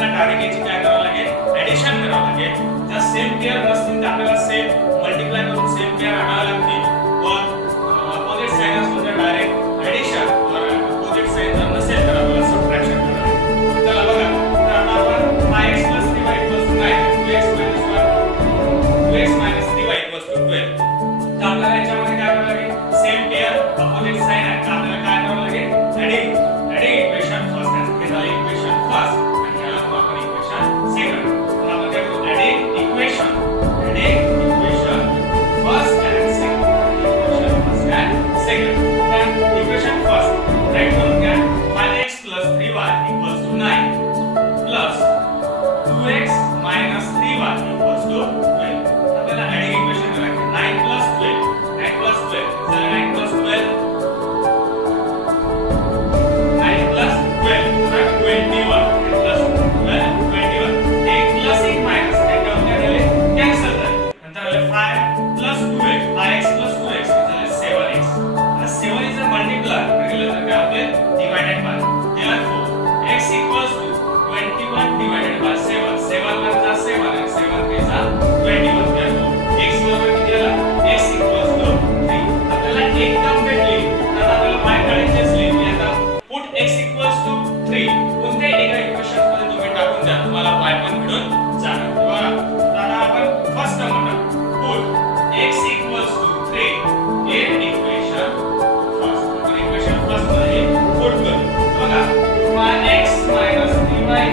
आपल्याला डायरेक्ट याची काय करावं लागेल, ऍडिशन करावं लागेल. जर सेम पेअर नसतील तर आपल्याला सेम मल्टिप्लाय करून सेम पेअर आणावं लागतील. व अपोजिट साइन असतो तर डायरेक्ट ऍडिशन और अपोजिट साइन जर नसेल तर आपल्याला सबट्रॅक्शन करावं लागेल. चला बघा, तर आता आपण 5x 3y 9 2x 1 2x 3y 12. तर आपल्याला याच्यामध्ये काय करावं लागेल, सेम पेअर अपोजिट साइन आहे तर आपल्याला काय करावं लागेल, ऍडिंग इक्वेशन फर्स्ट. हे झालं इक्वेशन फर्स्ट आणि याला आपण इक्वेशन सेकंड. तर आपण काय करू, adding equation first and second. तर इक्वेशन फर्स्ट राइट करून घ्या. 5x 3y 9 plus 2x 3y 12. आपल्याला ऍडिंग इक्वेशन करायचं. 9 plus 12 9 plus 12 9 plus 12 तर 21 plus 12 21. एक प्लस एक मायनस हे टर्म काय झाले, कॅन्सल झाले. नंतर आले 5 plus 2x 5x plus 2x झाले 7x. आता 7 इज अ मल्टिप्लाय केलं तर काय होते, डिवाइडेड बाय याला 4. x equals to 21 divided by 7. 7 वर जा 7 आणि 7 वर जा 21. त्यामुळे x बरोबर किती आला, x equals to 3. आपल्याला एक टर्म भेटली तर आपल्याला y काढायची असली की आता पुट x equals to 3 कोणत्याही एका इक्वेशन मध्ये तुम्ही टाकून द्या, तुम्हाला y पण मिळून जाणार. बघा, आता आपण फर्स्ट टर्म टाकू. Put x equals to 3 in equation first. आपण इक्वेशन फर्स्ट मध्ये पुट करू. बघा 5x 3y